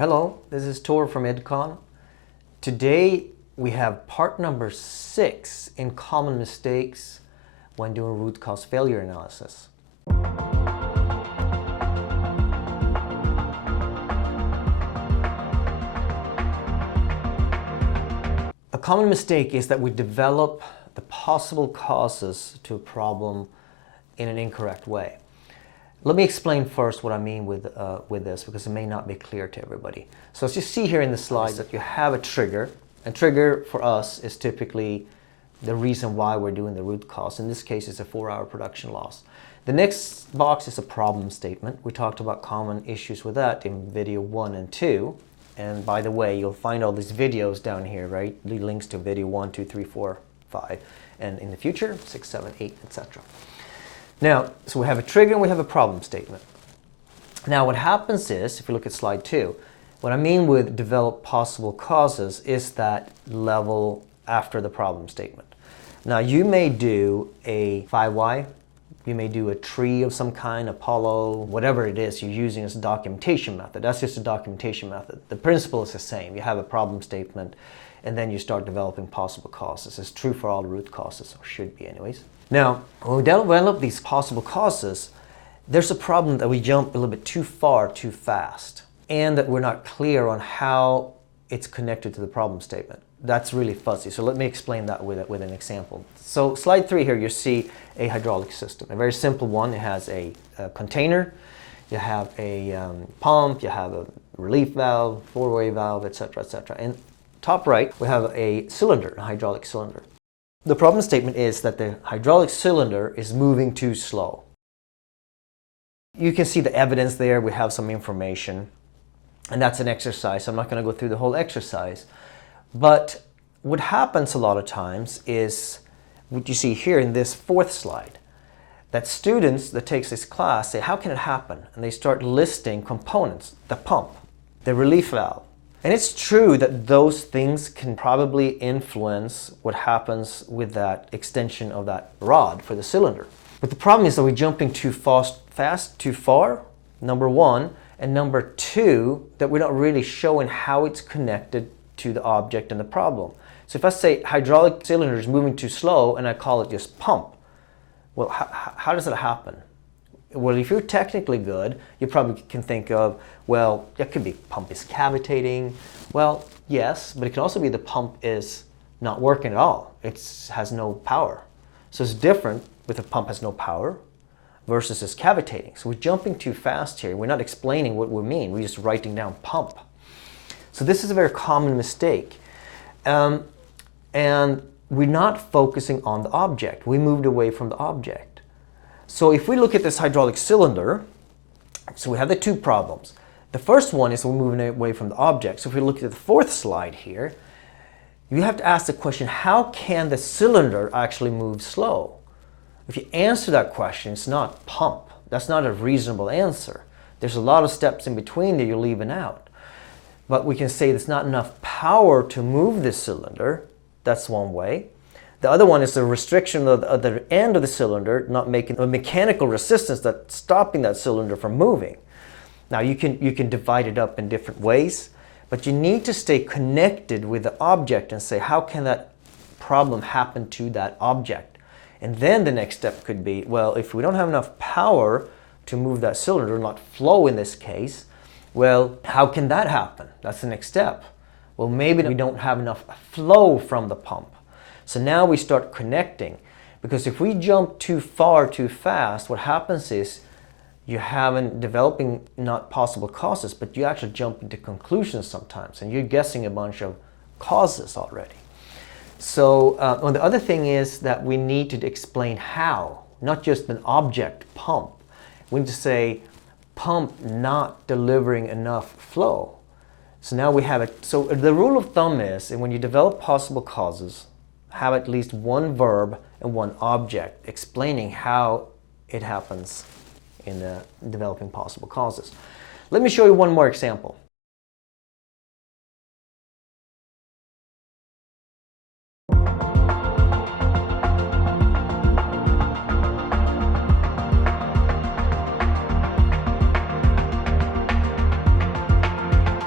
Hello, this is Tor from EdCon. Today we have part number 6 in common mistakes when doing root cause failure analysis. A common mistake is that we develop the possible causes to a problem in an incorrect way. Let me explain first what I mean with this, because it may not be clear to everybody. So as you see here in the slide that you have a trigger. A trigger for us is typically the reason why we're doing the root cause. In this case, it's a 4-hour production loss. The next box is a problem statement. We talked about common issues with that in video 1 and 2. And by the way, you'll find all these videos down here, right? The links to video 1, 2, 3, 4, 5. And in the future, 6, 7, 8, etc. Now, so we have a trigger and we have a problem statement. Now what happens is, if you look at slide 2, what I mean with develop possible causes is that level after the problem statement. Now you may do a 5why, you may do a tree of some kind, Apollo, whatever it is you're using as a documentation method. That's just a documentation method. The principle is the same. You have a problem statement and then you start developing possible causes. It's true for all root causes, or should be anyways. Now, when we develop these possible causes, there's a problem that we jump a little bit too far, too fast, and that we're not clear on how it's connected to the problem statement. That's really fuzzy. So let me explain that with an example. So slide 3 here, you see a hydraulic system, a very simple one. It has a container, you have a pump, you have a relief valve, four-way valve, etc., etc. And top right, we have a cylinder, a hydraulic cylinder. The problem statement is that the hydraulic cylinder is moving too slow. You can see the evidence there. We have some information, and that's an exercise. I'm not going to go through the whole exercise. But what happens a lot of times is what you see here in this 4th slide, that students that takes this class say, how can it happen? And they start listing components, the pump, the relief valve. And it's true that those things can probably influence what happens with that extension of that rod for the cylinder. But the problem is that we're jumping too fast, too far, number 1, and number 2, that we're not really showing how it's connected to the object and the problem. So if I say hydraulic cylinder is moving too slow and I call it just pump, well, how does that happen? Well, if you're technically good, you probably can think of, well, it could be pump is cavitating. Well, yes, but it can also be the pump is not working at all. It has no power. So it's different with a pump has no power versus it's cavitating. So we're jumping too fast here. We're not explaining what we mean. We're just writing down pump. So this is a very common mistake. And we're not focusing on the object. We moved away from the object. So if we look at this hydraulic cylinder, so we have the 2 problems. The first one is we're moving away from the object. So if we look at the 4th slide here, you have to ask the question, how can the cylinder actually move slow? If you answer that question, it's not pump. That's not a reasonable answer. There's a lot of steps in between that you're leaving out. But we can say there's not enough power to move this cylinder. That's one way. The other one is the restriction of the end of the cylinder, not making a mechanical resistance that's stopping that cylinder from moving. Now you can divide it up in different ways, but you need to stay connected with the object and say, how can that problem happen to that object? And then the next step could be, well, if we don't have enough power to move that cylinder, not flow in this case, well, how can that happen? That's the next step. Well, maybe we don't have enough flow from the pump. So now we start connecting, because if we jump too far, too fast, what happens is you haven't developing not possible causes, but you actually jump into conclusions sometimes, and you're guessing a bunch of causes already. So and the other thing is that we need to explain how, not just an object, pump. We need to say pump not delivering enough flow. So now we have it. So the rule of thumb is, and when you develop possible causes, have at least one verb and one object explaining how it happens in developing possible causes. Let me show you one more example.